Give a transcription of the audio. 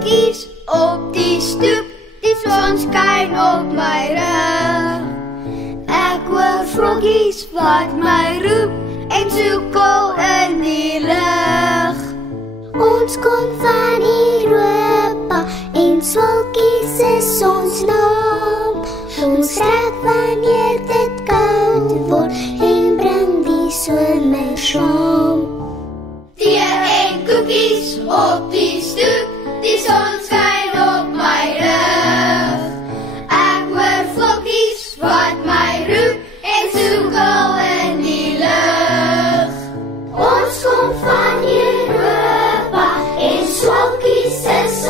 koekies op die stoep, die son skyn op my rug. Ek hoor vrogies wat my roep en soekel in die lug. Ons kom van Europa en swalkies is ons naam. Ons trek wanneer dit koud word en bring die somer saam. Tee en koekies op die stoep, die son skyn op my rug. Ek hoor vlokkies wat my roep en soekel in die lug. Ons kom van Europa en swalkies is